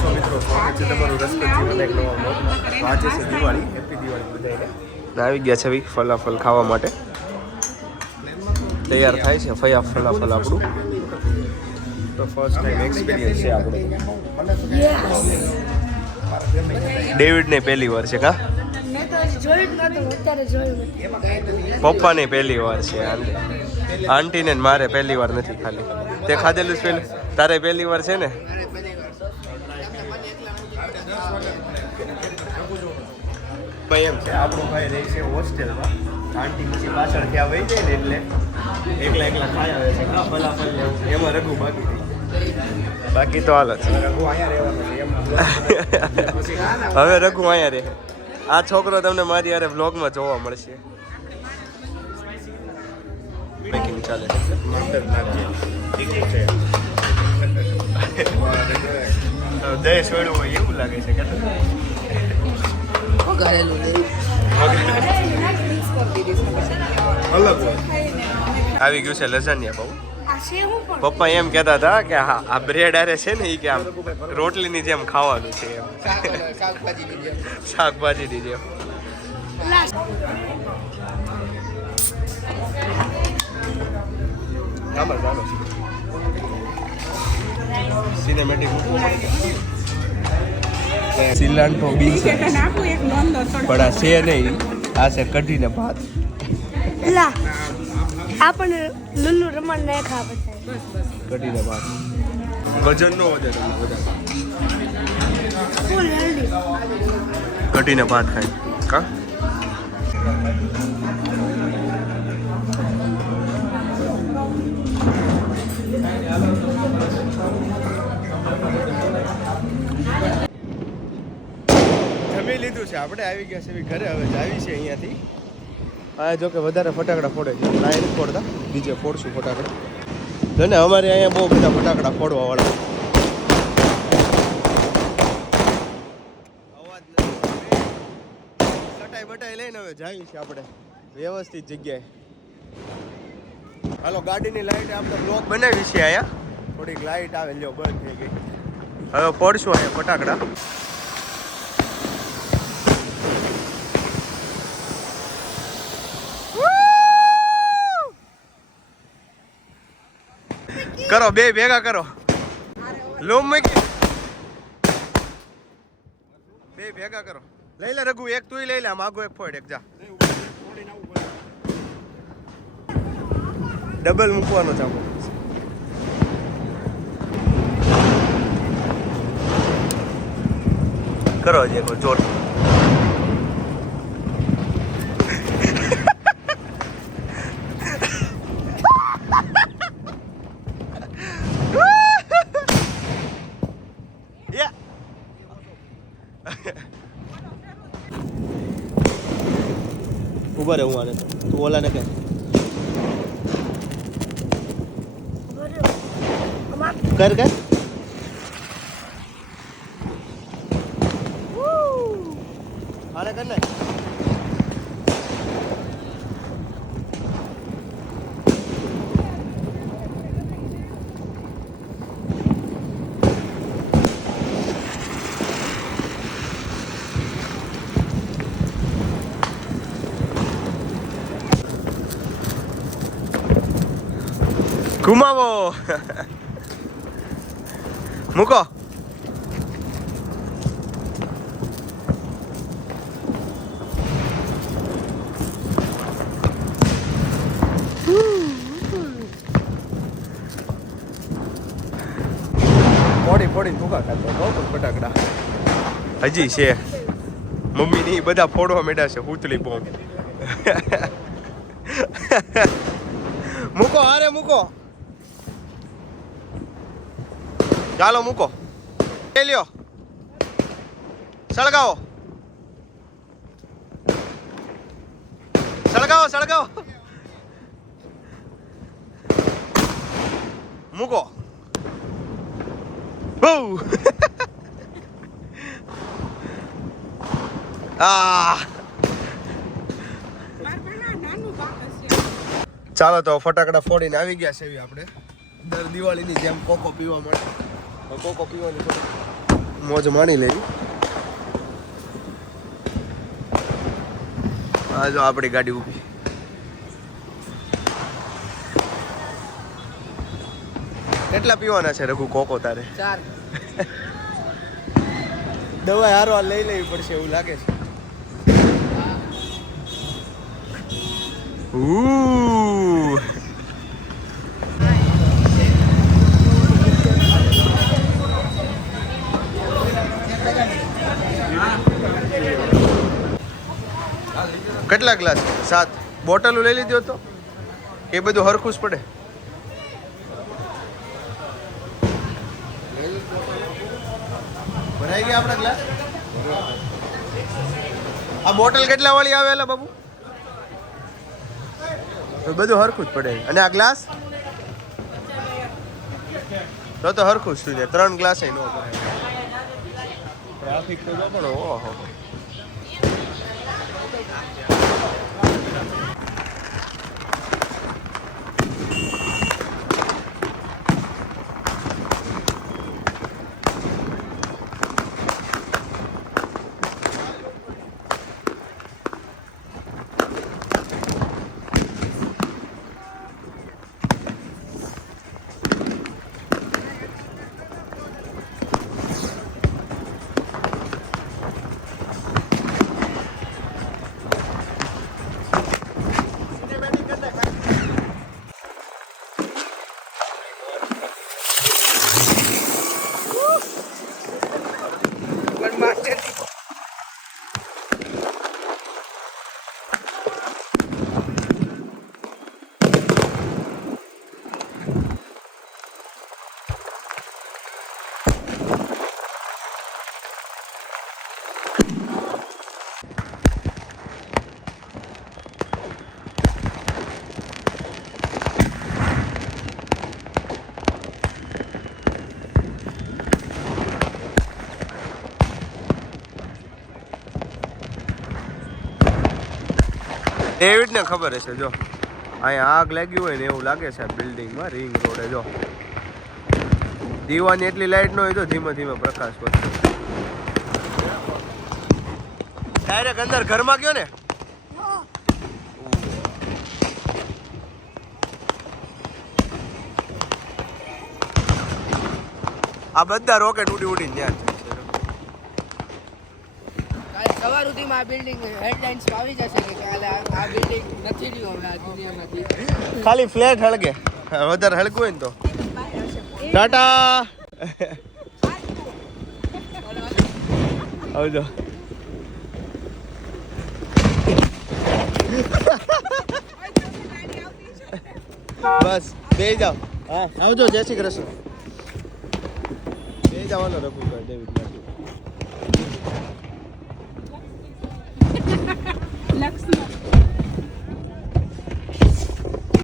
મિત્રો સ્વાગત છે તમારું રસપ્રદ જીવન એક નવા બ્લોગમાં. તો આજે છે દિવાળી, હેપી દિવાળી બધાને. આવી ગયા છે ભાઈ ફલાફલ ખાવા માટે. તૈયાર થાય છે ફયા ફલાફલ આપણું. તો ફર્સ્ટ ટાઈમ એક્સપિરિયન્સ છે આપણો. ડેવિડને પહેલી વાર છે કા? પપ્પાને પહેલી વાર છે, આંટીને મારે પહેલી વાર નથી. ખાલી તે ખાધેલું છે પેલું, તારે પહેલી વાર છે ને? ભાઈ એમ છે, આપણો ભાઈ રહે છે હોસ્ટેલમાં. આંટી પછી પાછળ ત્યાં વહી જાય ને એટલે એકલા એકલા ખાઈ આવે છે. હા ફલાફલ એમાં રઘુ બાકી રહી. બાકી તો હાલત રઘુ અહીંયા રહેવાનું છે એમ. હવે રઘુ અહીંયા રહે. આ છોકરો તમને મારી યારે વ્લોગમાં જોવા મળશે. મેકિંગ ચાલે છે. દહીં સોડવું હોય એવું લાગે છે કે આવી ગયું છે લઝાનિયા બહુ. પપ્પા એમ કહેતા હતા કે આ બ્રેડ આરે છે ને એ કે આમ રોટલીની જેમ ખાવાનું છે એમ, શાકભાજીની જેમ. સિનેમેટિક સિલાન્ટો બી છે પણ આ છે નહીં, આ છે કઢીને ભાત. આપણને લુલ્લુ રમણ નહીં ખાવા કઢીને ભાત વજન નો વધે તમને બધા. ફૂલ હેલ્ધી. કઢીને ભાત ખાય કા? જમી લીધું છે આપણે, આવી ગયા છે ઘરે. હવે આવી છે અહીંયાથી. આ જો કે વધારે ફટાકડા ફોડે છે, ના નથી ફોડતા, બીજે ફોડશું ફટાકડા. જો ને અમારે અહીંયા બહુ બધા ફટાકડા ફોડવા વાળા. અવાજ કટાઈ બટાઈ લઈને હવે જાય છે આપણે વ્યવસ્થિત જગ્યાએ. હાલો, ગાડીની લાઈટ આપણે બ્લોક બનાવી છે અહીંયા. થોડીક લાઈટ આવે, લ્યો બંધ થઈ ગઈ. હવે ફોડશું અહીંયા ફટાકડા. કરો બે ભેગા કરો. લોમ મૂકી બે ભેગા કરો. લઈ લે રઘુ, એક તું લઈ લે. આમ આગો એક ફોડ, એક જા. ડબલ મૂકવાનો ચાપો. કરો હજી એક જોર. ઉભા રહે, હું આને તું ઓલાને કહે. કર કર. આને કર ને. ઘુમાવો. મૂકો. ફોડી ભૂકા ખાતો ફટાકડા હજી છે. મમ્મી ની બધા ફોડવા માંડ્યા છે. પૂતળી બોમ્બ. મૂકો, હારે મૂકો. ચાલો મૂકો. એ લ્યો, સળગાવો સળગાવો સળગાવો. મૂકો. બહુ ચાલો તો ફટાકડા ફોડીને આવી ગયા છે આપણે દર દિવાળીની જેમ કોકો પીવા માટે. કોકો પીવાની મોજ માણી લેવી. આ જો આપણી ગાડી ઊભી. કેટલા પીવાના છે રઘુ કોકો તારે? 4. દવા હારો લઈ લેવી પડશે એવું લાગે છે. કેટલા ગ્લાસ? 7. બોટલો લઈ લીધો તો એ બધું હરખું જ પડે. ભરાઈ ગયા આપણા ગ્લાસ. આ બોટલ કેટલા વાળી આવેલા બાબુ? બધું હરખું જ પડે. અને આ ગ્લાસ તો હરખું જ થયું છે. 3 ગ્લાસ નો ટ્રાફિક તો જો પણ ઓહો. ડેવિડ ને ખબર હશે. જો અહીંયા આગ લાગ્યું હોય ને એવું લાગે છે આ બિલ્ડિંગમાં. રિંગ રોડે જો દીવાની એટલી લાઈટ ન હોય તો ધીમે ધીમે પ્રકાશ વધતો. ડાયરેક્ટ અંદર ઘરમાં ગયો ને. આ બધા રોકેટ ઉડી ઉડીને ત્યાં સવાર સુધીમાં આ બિલ્ડિંગ હેડલાઇન્સ આવી જશે કે કાલે આ બિલ્ડિંગ નથી રહ્યું હવે આ દુનિયામાંથી. ખાલી ફ્લેટ હળગે. વધારે હળગવું હોય ને તો ટાટા આવજો. બસ બે જાઓ. હા આવજો. જય શ્રી કૃષ્ણ. બે જવાનો રઘુભાઈ ડેવિડ.